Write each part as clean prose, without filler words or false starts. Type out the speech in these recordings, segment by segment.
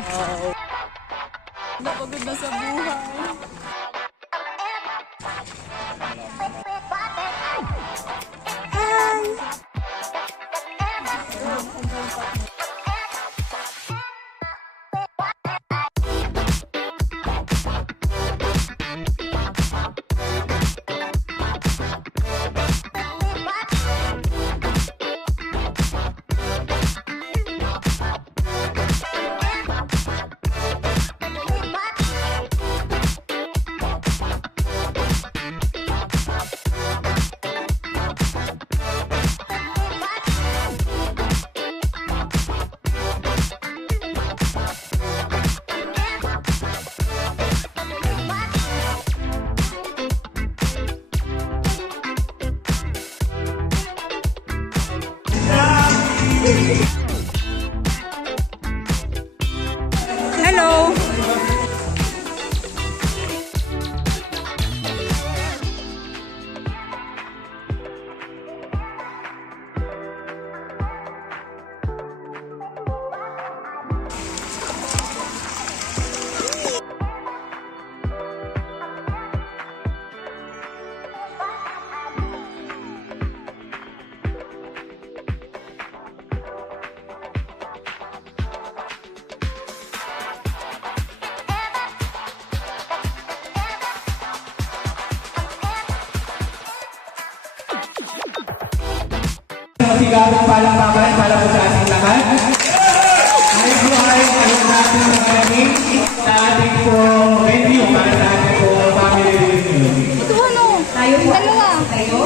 Wow. Napagod na sa buhay. Hello. Masigabong palakpakan para po sa ating lahat. Ay po ay ayun natin sa maraming sa ating po venue para sa ating po family reunion. Ito ano? Tayo po. Dalawa. Tayo.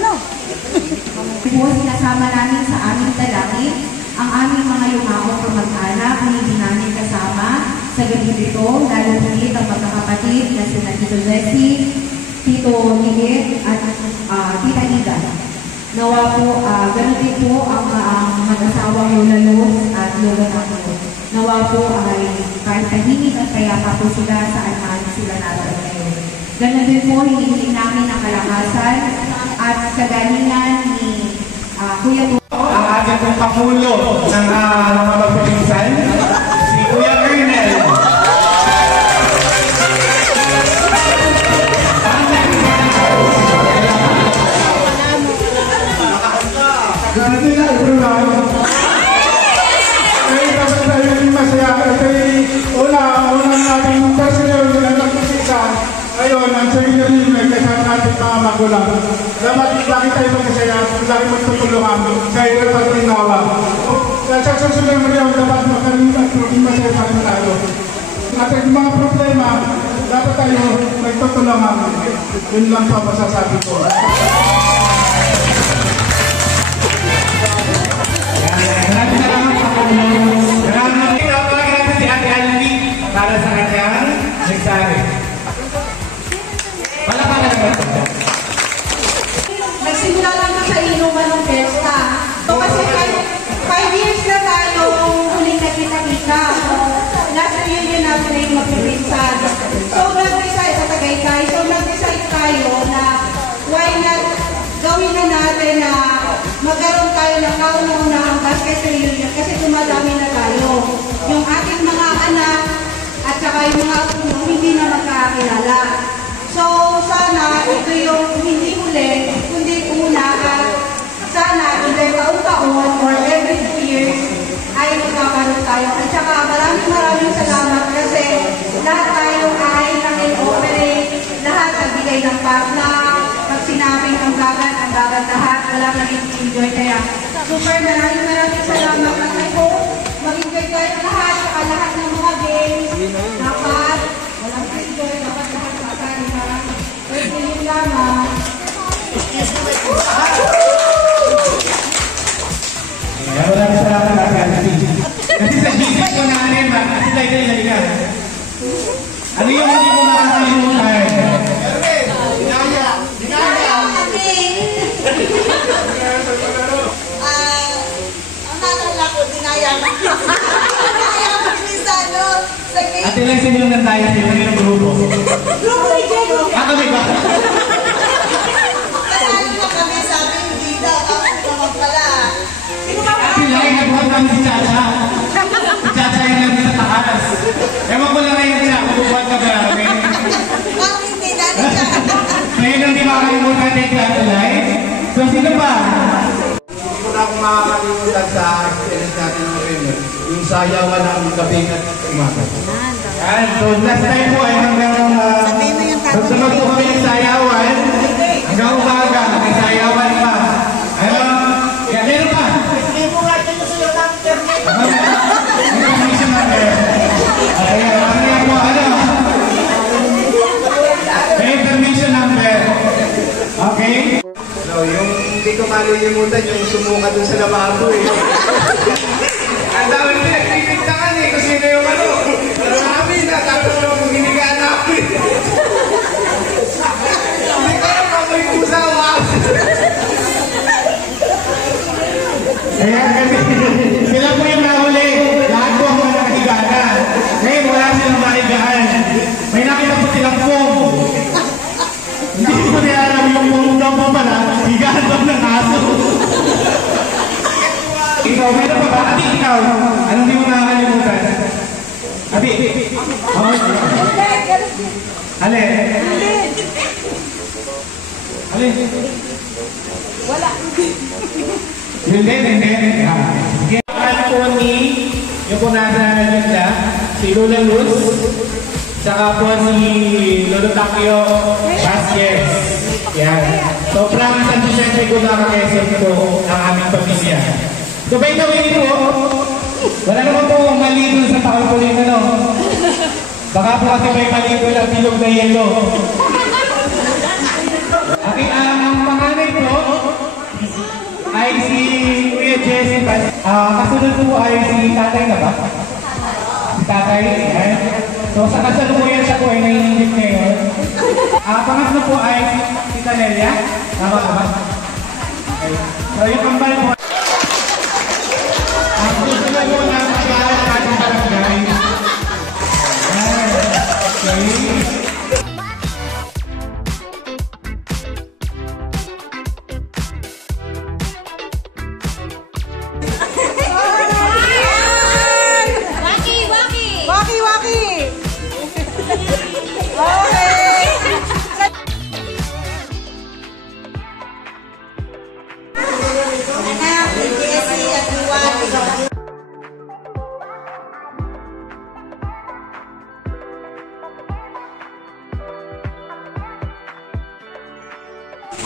Ano? Po sinasama namin sa aming dalangin ang aming mga yumaong kamag-anak na hindi namin kasama sa gabi nito, lalo higit ang magkakapatid na sina Tito Jessie, Tito Higit at Tita Ida. Nawa po, ganun din po ang mag-asawang Lola Luz at Lola Nato. Nawa po ay kahit tahimik at kayapa po sila saan man sila naroon ngayon. Ganun din po, hinihiling namin ang kalakasan at kagalingan ni Kuya Po. Ang ating pong kapulo ng mga magpapinsan, si Kuya Ernel. Ganti na ibrulahan. Kaya dapat tayo yung masaya. Unang nating personal na nagpapisa. Ngayon, ang sarili rin kasama natin mga magulang. Dapat lagi tayo magkasaya, lagi magtutulungan sa hirap at ginawa. Sa susunod mo rin, dapat maging masaya pa rin tayo. At ang mga problema, dapat tayo magtutulungan. Yun lang pa masasabi ko. Maraming salamat sa kanyang. Maraming tinawagan natin si Ate Alvi para sa kanyang mensahe. Palakpakan naman ito. Nagsimula lang na sa inuman ng pesta. So kasi 5 years na tayo huling nakita-kita. Last reunion natin na yung magpipinsan. So nag-decide sa Tagaytay. So nag-decide tayo na why not gawin na natin na magkaroon tayo ng kauna-unahang basket reunion kasi dumadami na tayo. Yung ating mga anak at saka yung mga puno hindi na magkakilala. So sana ito yung hindi huli, kundi una at sana either taon-taon or every 2 years ay magkakaroon tayo. At saka maraming salamat kasi lahat tayo ay nag-operate, lahat nagbigay ng partner, pag sinabing ang gagan lahat, wala naging enjoy kaya. Super maraming salamat at I hope mag-enjoy kayo lahat, lahat ng mga games, dapat walang enjoy, dapat lahat makakari na. Pwede yun lamang. Maraming salamat Ate Alvi. Kasi sa GC ko na kasi tayo halika. Ano yung hindi mo makakalimutan? Ate lang sinilong ng tayo sa yung grupo. Grupo ni Diego! Kami ba? Kaya na kami sabi hindi daw, tapos naman pala. Ate lang, nagbuhat kami si Chacha. natin i-analyze. So, sino pa? Hindi ko na akong makakalimutan sa experience natin ngayon. Yung sayawan ng gabi at umaga. Yan. So, last time po ay hanggang magsunod po kami ng sayawan. Hanggang umaga, may sayawan pa. Ano? Yan, meron pa. May permission number. Okay, ano po, ano? May permission number. Okay? So, yung hindi ko malilimutan yung sumuka dun sa lababo eh. Ang dami pinagpipintakan eh kung sino yung ano. Marami na, tapos yung hinigaan namin. Hindi ko alam kung may pusa o ako. Kaya kasi, sila po yung nahuli. Lahat po ang mga nakahigaan. Ngayon, wala silang mahigaan. May nakita po silang foam. Hindi ko nila alam yung foam daw po pala. Higaan daw ng aso. Ikaw, meron pa ba? Abi, ikaw. Anong di mo nakakalimutan? Abi. Ale. Ale. Wala. Hindi. Sige. Ang po ni, yung po nasa ganda, si Lola Luz, saka po si Lolo Takio Vasquez. Yan. Sobrang santi-sente ko nakakesip po ang aming pamilya. So by the way po, wala naman po mali dun sa taon-tuloy na no. Baka po kasi may mali ko lang bilog na yelo. Okay, ang panganay po ay si Kuya Jesse. Kasunod po ay si tatay na ba? Si tatay. Ayan. So sa kasalukuyan siya po ay naiinip ngayon. Pangatlo po ay si Tanelia. Tama ba? Okay. So yung kambal po. Ang susunod po na mag-aaral natin barangay. Okay.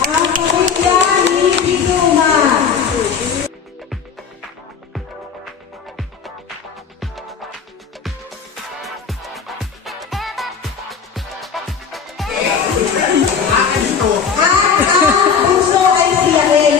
Ang pamilya ni Biduma. At ang puso ay si Yarel.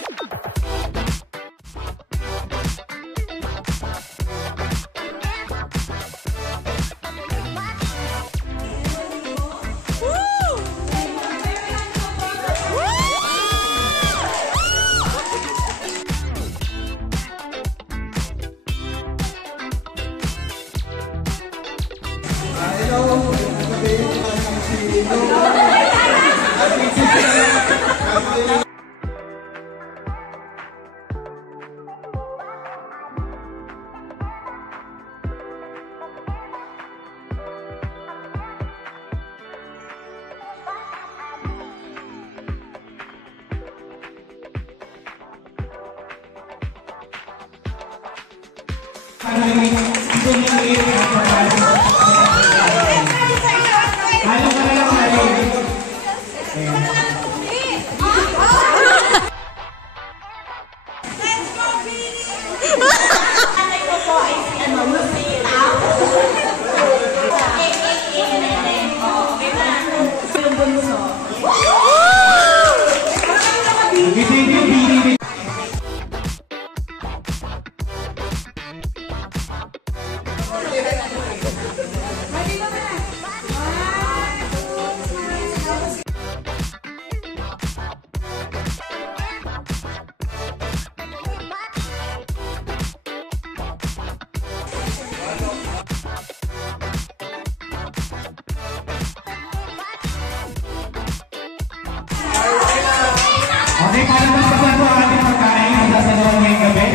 Okay, para masasan po ang ating pagkain at sasaluhan ngayong gabi.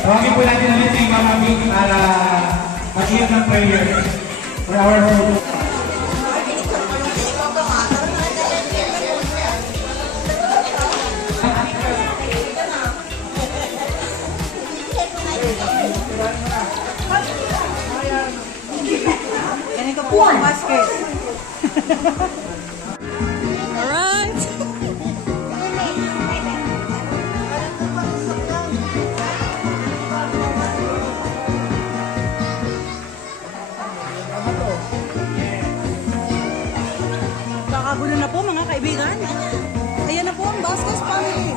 Tawagin po natin ulit si Mama Big para mag-lead ng prayer for our food. 1. Basket. Alright. Kakagulo na po mga kaibigan. Ayan na po ang Vasquez family.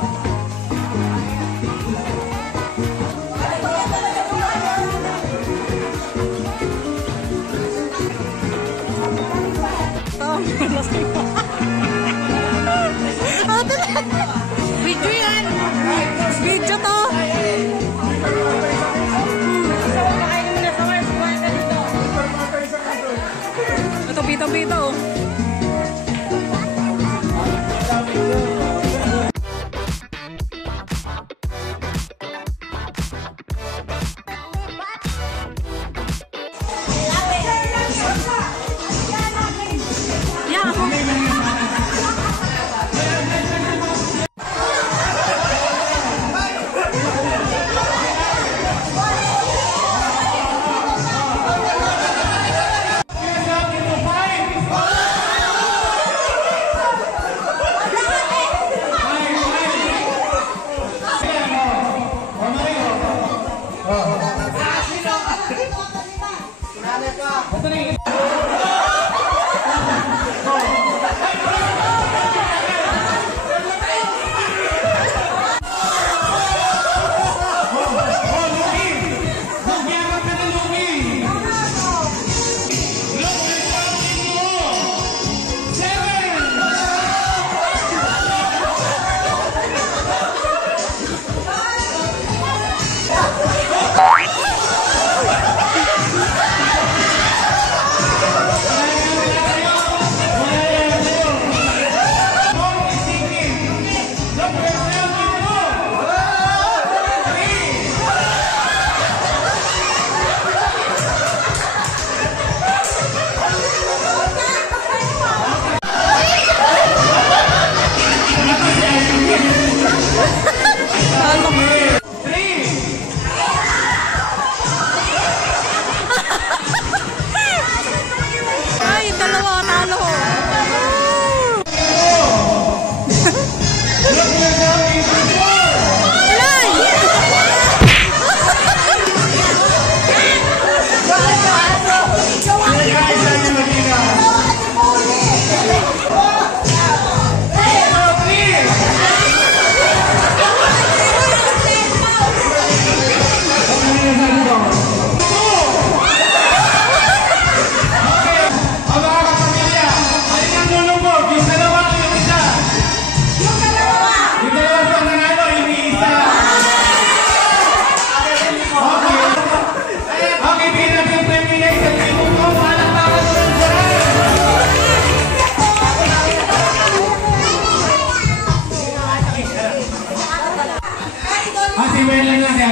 Video yan. Video to. Ito, bito-bito. Yeah, ako. Ay, dalawa, talo.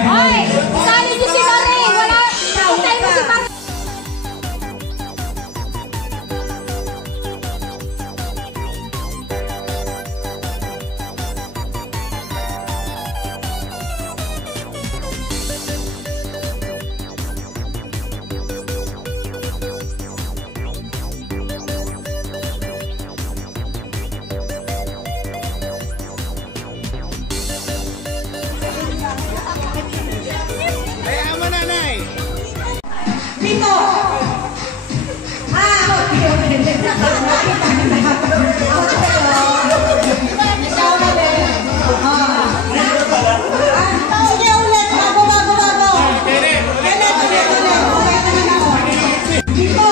Hoy! Isali niyo si Marie! Wala! Isali niyo si Marie! Pito. Okay. Ikaw ulit. Sige ulit. Bago. Ulit. Okay naman ako. Pito.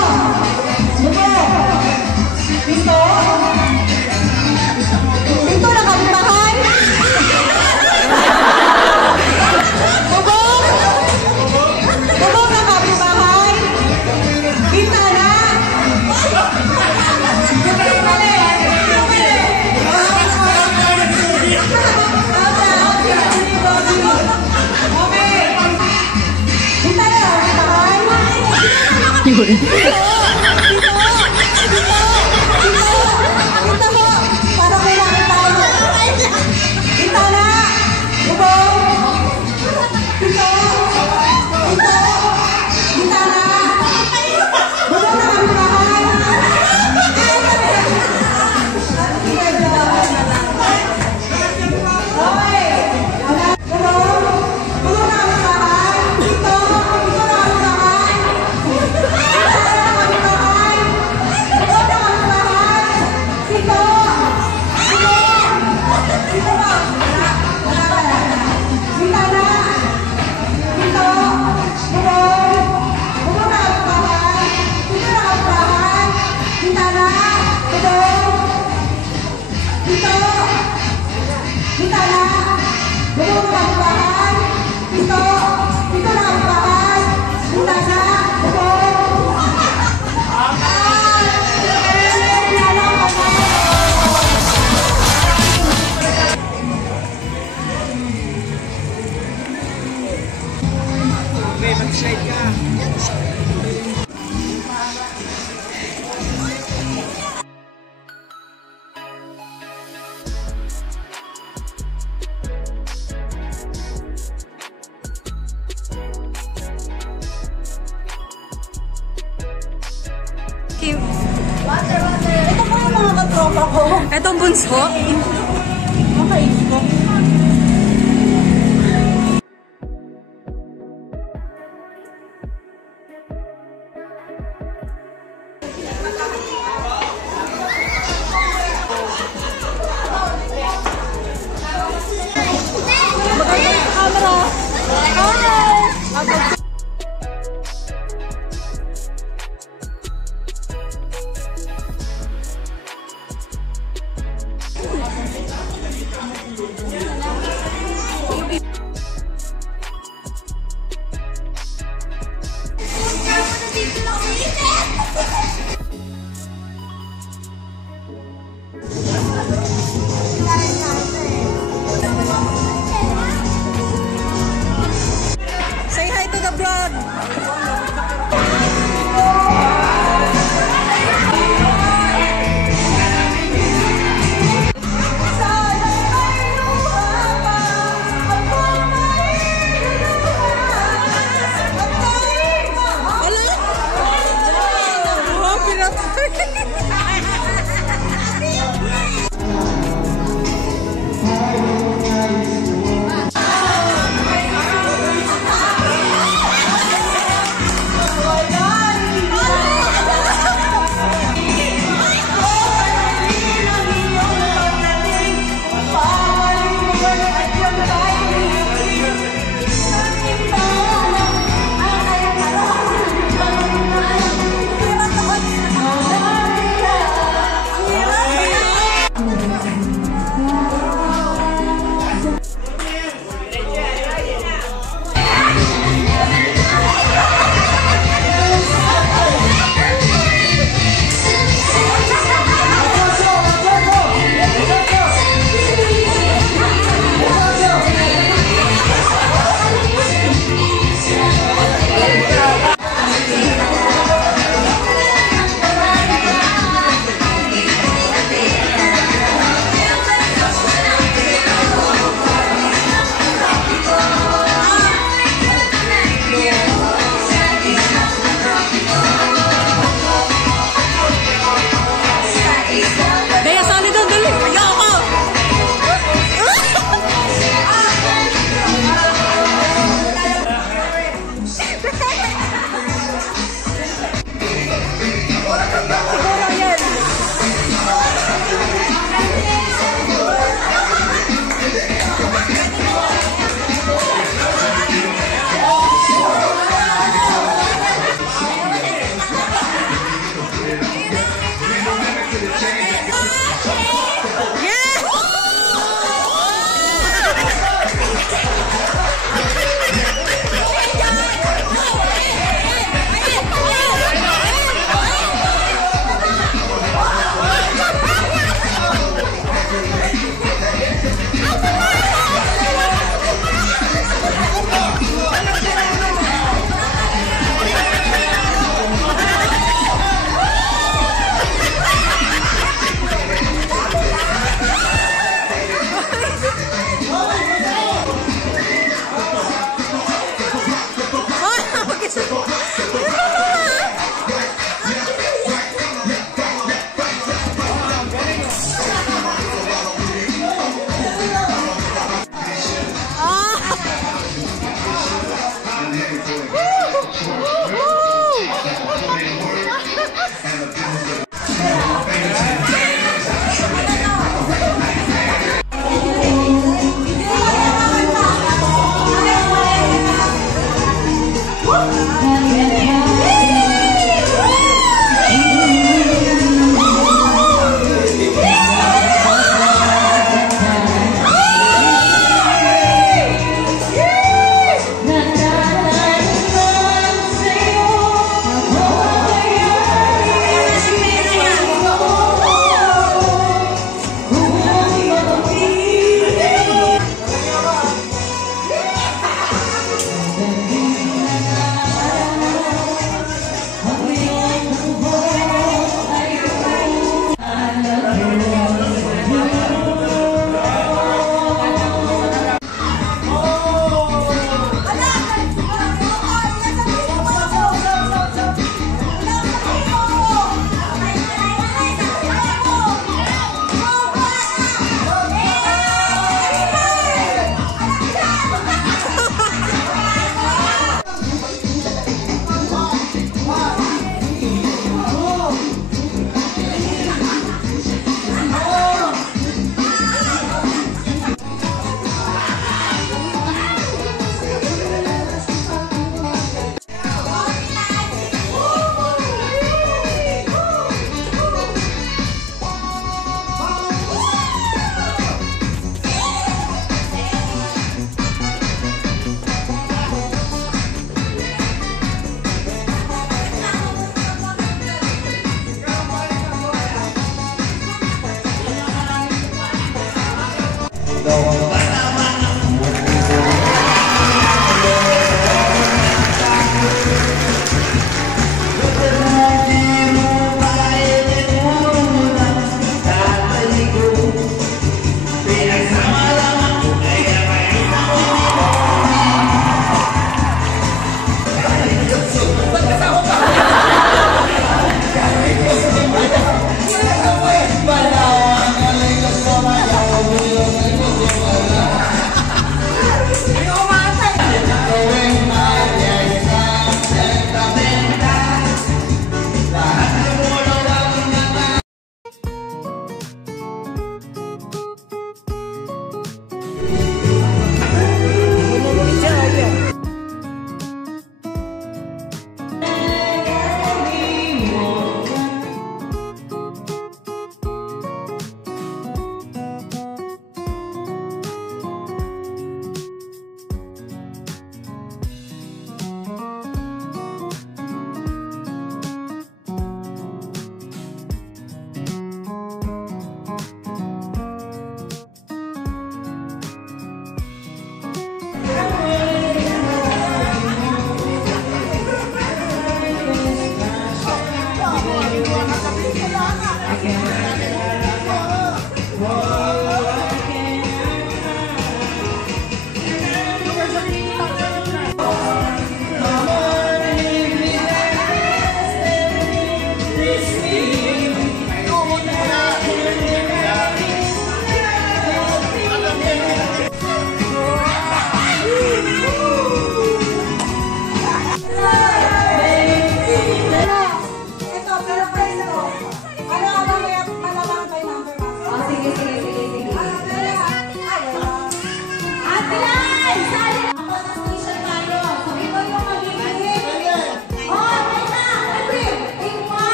Pito. Pito na kapitahan. Bubong na kapitahan. Bintana. Bintana. Kim. Ito po yung mga katropa ko. Ito bunso. Okay.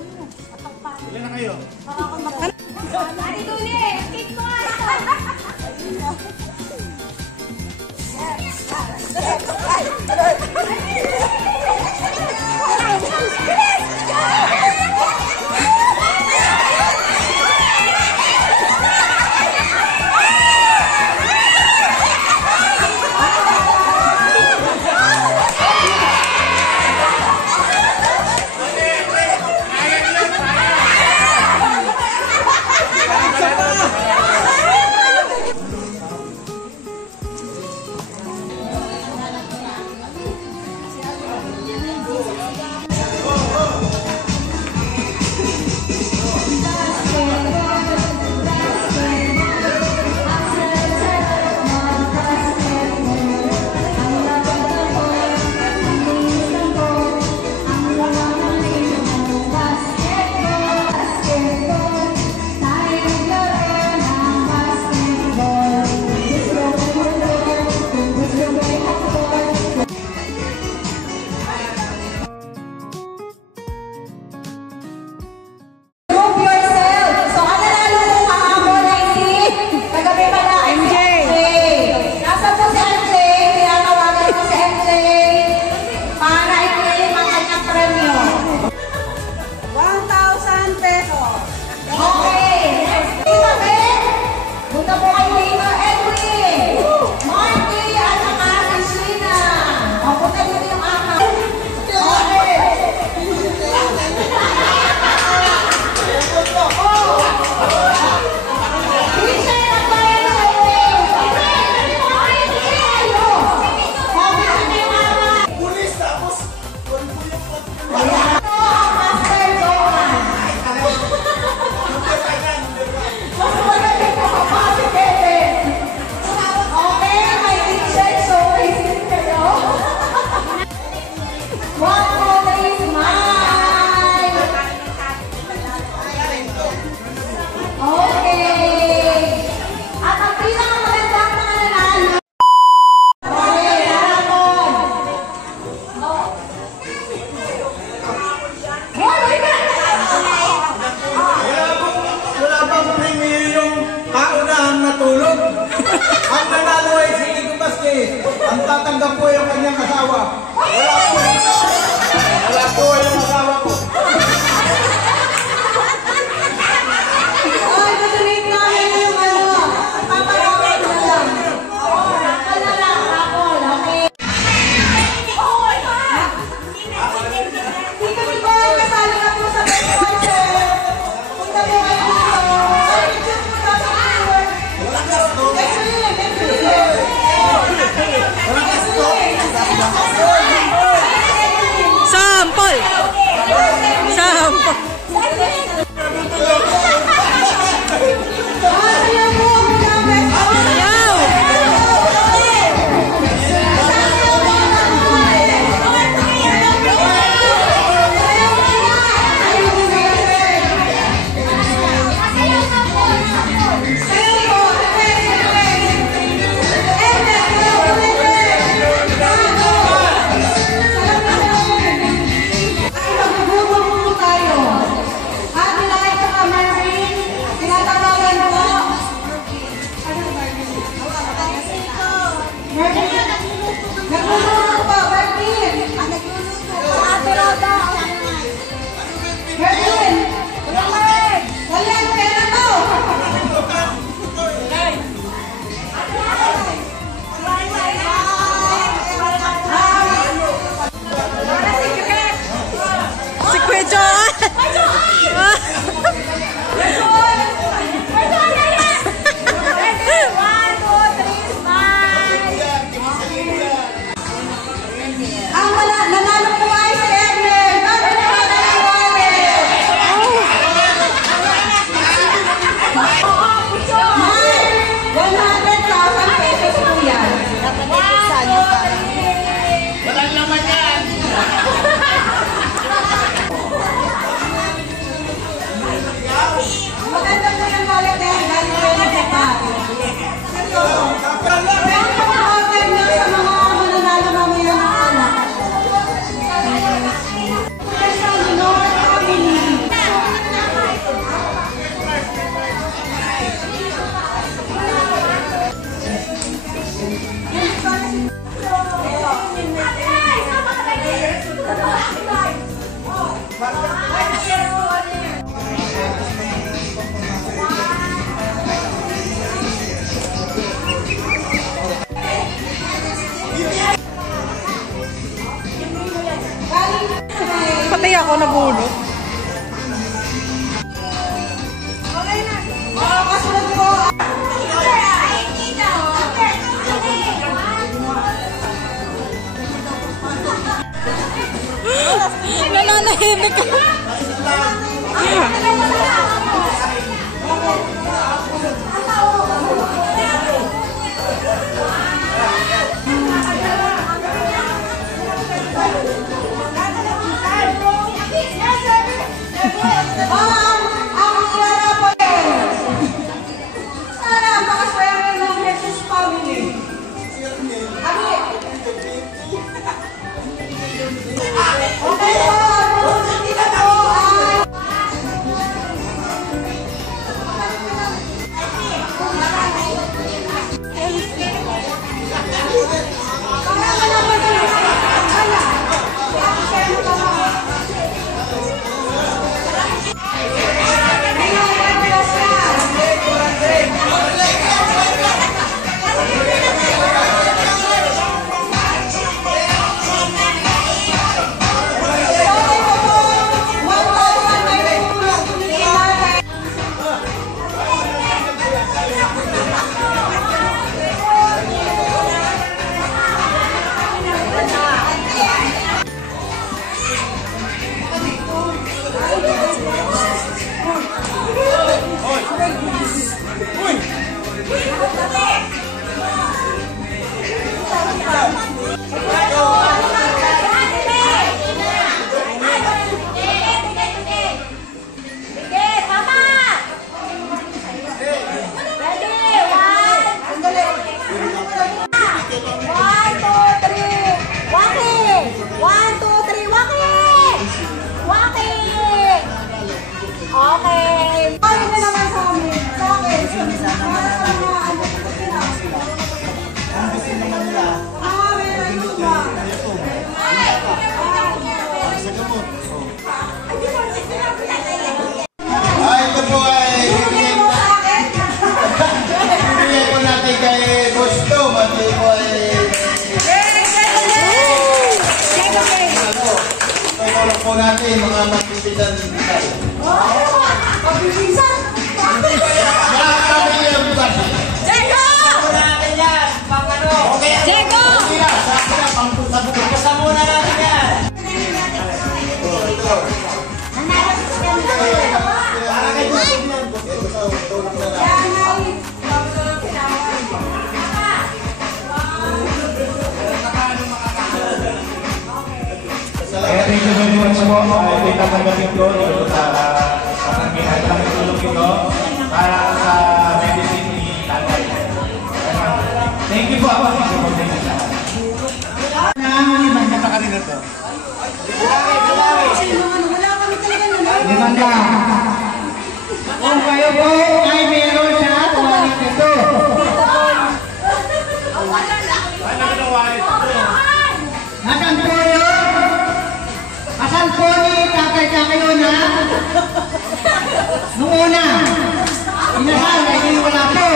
Ilan na kayo? Ate Tuli, kick mo Ang nanalo ay si Igo Vasquez. Ang tatanggap po yung kanyang asawa. Wala po yung asawa ko. Ay, donate namin yung ano. Papalawin na lang. Rapol na lang, rapol. Okay. Dito dito, kasali na po sa best concert. Punta po kayo dito. Sampol! ako nabulot. Kasunod po. Nananahimik ka. Okay. Paano na naman sa amin? Sa akin. Para sa mga ano, meron yung ba? Ito po ay bibigyan po natin kay Gusto. Mati po ay tutulong po natin mga magbibisan. Pagbibisan! Kaya thank you very much po. Ito tanggapin ko dito sa katangihan ng tulong ito para sa medicine ni Tatay. Thank you po ako. Thank you po sa inyo lahat. Kanta ka rin ito. Limanda. Kung kayo po ay meron sa wallet ito. Nasaan po yun? Asal po ni Tatay kayo na? Noong una. Inasal, ay hindi wala po.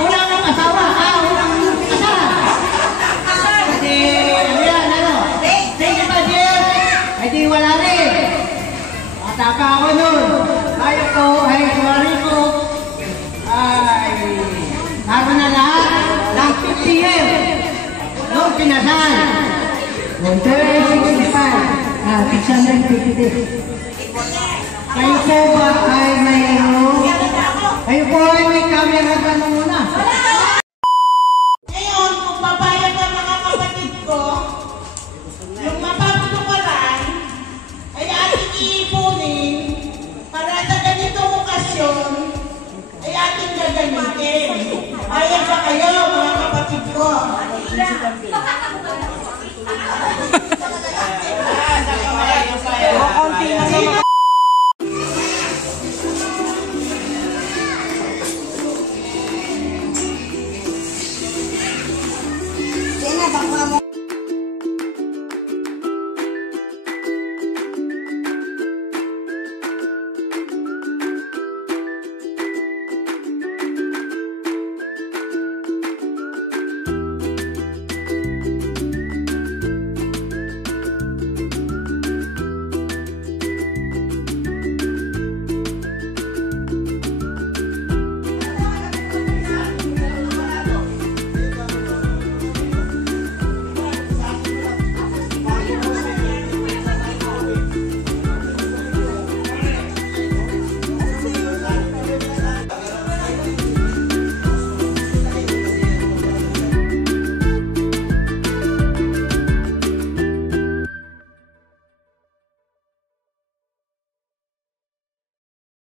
Unang asawa, unang asal. Kasi, ano? 25 years, ay di wala rin. Mataka ako nun. Tayo ko, ay sorry ko. Ay, naroon na lahat ng 50 years. Noong pinasal. Noong 65, 650. Kayo po ba ay mayroon? Kayo po ay may camera ka nung